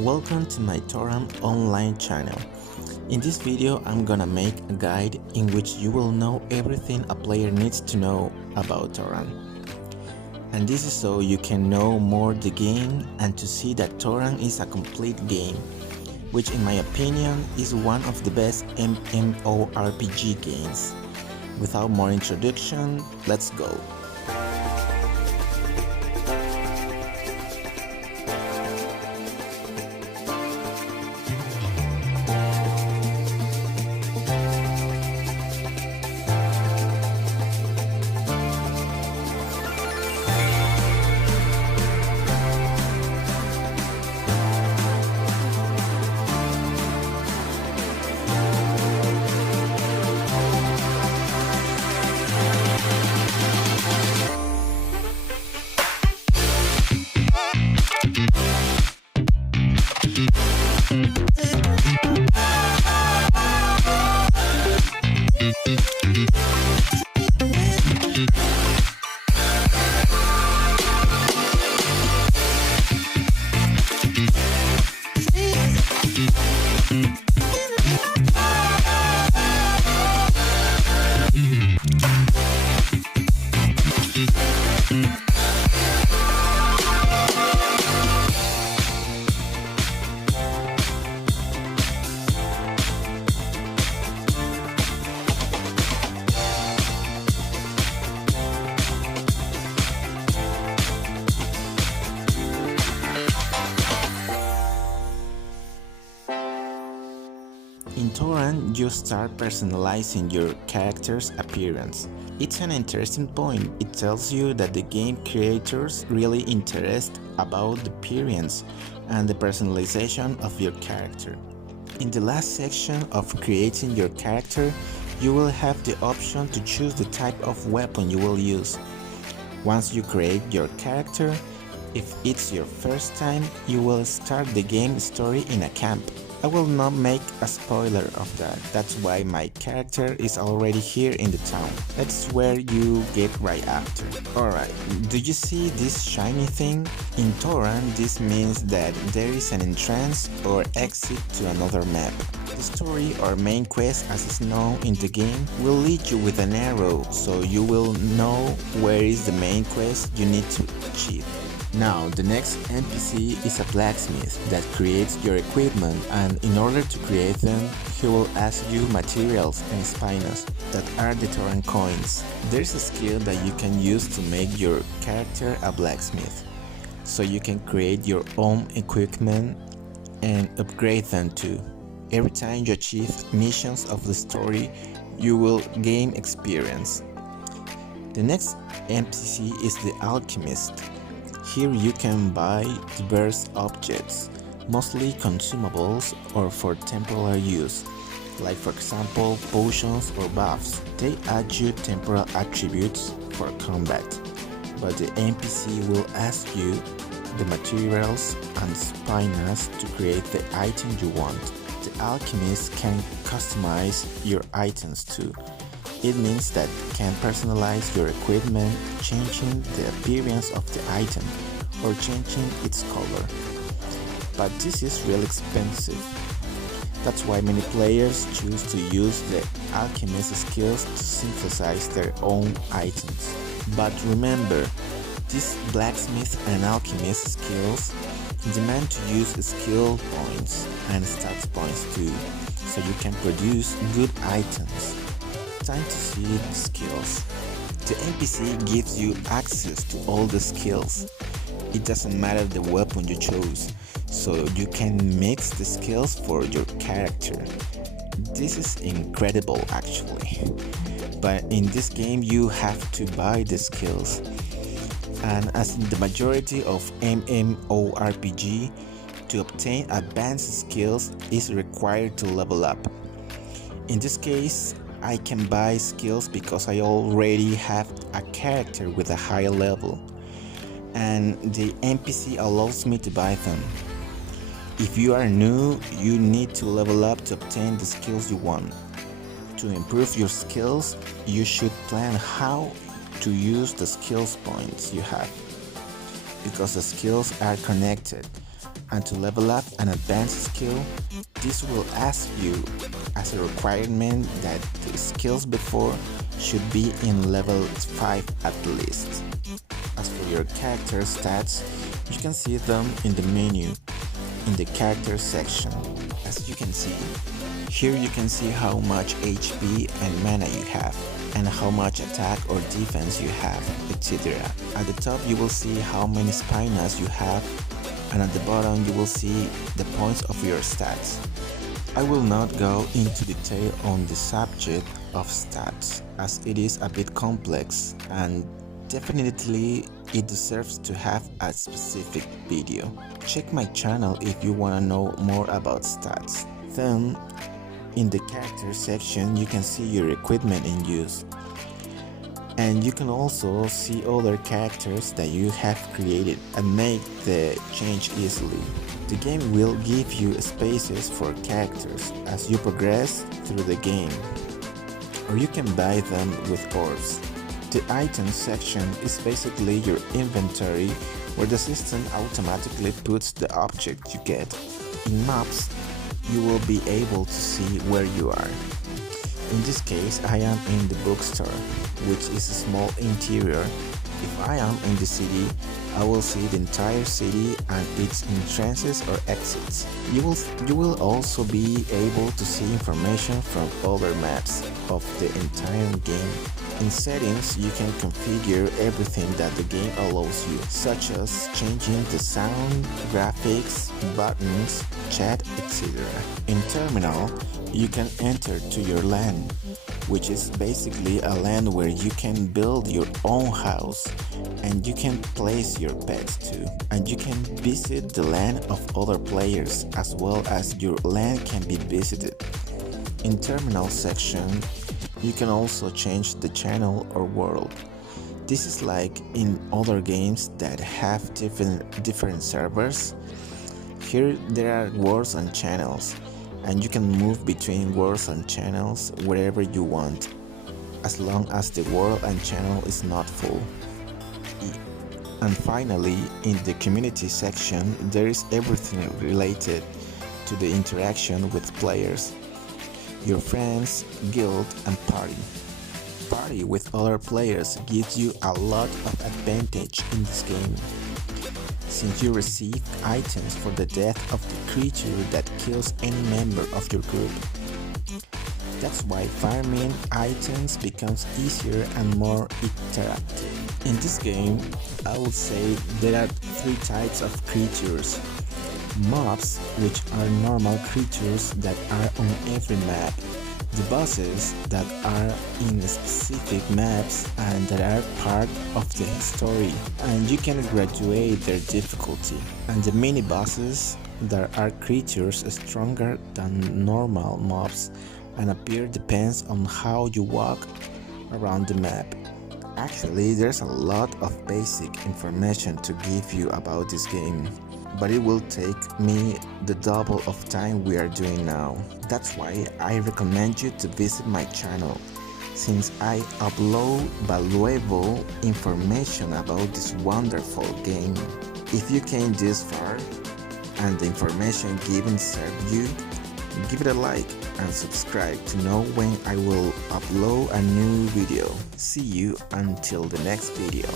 Welcome to my Toram online channel. In this video I'm gonna make a guide in which you will know everything a player needs to know about Toram. And this is so you can know more the game and to see that Toram is a complete game, which in my opinion is one of the best MMORPG games. Without more introduction, let's go. In Toram, you start personalizing your character's appearance. It's an interesting point. It tells you that the game creators really interest about the appearance and the personalization of your character. In the last section of creating your character, you will have the option to choose the type of weapon you will use. Once you create your character, if it's your first time, you will start the game story in a camp. I will not make a spoiler of that, that's why my character is already here in the town. That's where you get right after. Alright, do you see this shiny thing? In Toram, this means that there is an entrance or exit to another map. The story or main quest as is known in the game will lead you with an arrow, so you will know where is the main quest you need to achieve. Now, the next NPC is a blacksmith that creates your equipment, and in order to create them, he will ask you materials and spinas that are the Toram coins. There's a skill that you can use to make your character a blacksmith, so you can create your own equipment and upgrade them too. Every time you achieve missions of the story, you will gain experience. The next NPC is the alchemist. Here you can buy diverse objects, mostly consumables or for temporary use, like for example potions or buffs. They add you temporal attributes for combat, but the NPC will ask you the materials and spinas to create the item you want. The alchemist can customize your items too. It means that you can personalize your equipment, changing the appearance of the item or changing its color. But this is really expensive. That's why many players choose to use the alchemist skills to synthesize their own items. But remember, these blacksmith and alchemist skills demand to use skill points and stats points too, so you can produce good items. Time to see the skills. The NPC gives you access to all the skills. It doesn't matter the weapon you chose, so you can mix the skills for your character. This is incredible actually. But in this game you have to buy the skills. And as in the majority of MMORPG, to obtain advanced skills is required to level up. In this case, I can buy skills because I already have a character with a higher level, and the NPC allows me to buy them. If you are new, you need to level up to obtain the skills you want. To improve your skills, you should plan how to use the skills points you have, because the skills are connected. And to level up an advanced skill, this will ask you as a requirement that the skills before should be in level 5 at least. As for your character stats, you can see them in the menu in the character section. As you can see, here you can see how much HP and mana you have, and how much attack or defense you have, etc. At the top you will see how many spinas you have, and at the bottom you will see the points of your stats. I will not go into detail on the subject of stats, as it is a bit complex and definitely it deserves to have a specific video. Check my channel if you wanna know more about stats. Then, in the character section you can see your equipment in use. And you can also see other characters that you have created and make the change easily. The game will give you spaces for characters as you progress through the game, or you can buy them with orbs. The items section is basically your inventory where the system automatically puts the object you get. In maps, you will be able to see where you are. In this case, I am in the bookstore, which is a small interior. If I am in the city, I will see the entire city and its entrances or exits. You will also be able to see information from other maps of the entire game. In settings, you can configure everything that the game allows you, such as changing the sound, graphics, buttons, chat, etc. In terminal, you can enter to your land, which is basically a land where you can build your own house, and you can place your pets too, and you can visit the land of other players, as well as your land can be visited. In terminal section, you can also change the channel or world. This is like in other games that have different servers. Here there are worlds and channels, and you can move between worlds and channels wherever you want, as long as the world and channel is not full. And finally, in the community section, there is everything related to the interaction with players, your friends, guild, and party. Party with other players gives you a lot of advantage in this game, since you receive items for the death of the creature that kills any member of your group. That's why farming items becomes easier and more interactive. In this game, I would say there are 3 types of creatures. Mobs, which are normal creatures that are on every map. The bosses that are in specific maps and that are part of the story, and you can graduate their difficulty. And the mini bosses that are creatures stronger than normal mobs and appear depends on how you walk around the map. Actually, there's a lot of basic information to give you about this game, but it will take me the double of time we are doing now. That's why I recommend you to visit my channel, since I upload valuable information about this wonderful game. If you came this far and the information given served you, give it a like and subscribe to know when I will upload a new video. See you until the next video.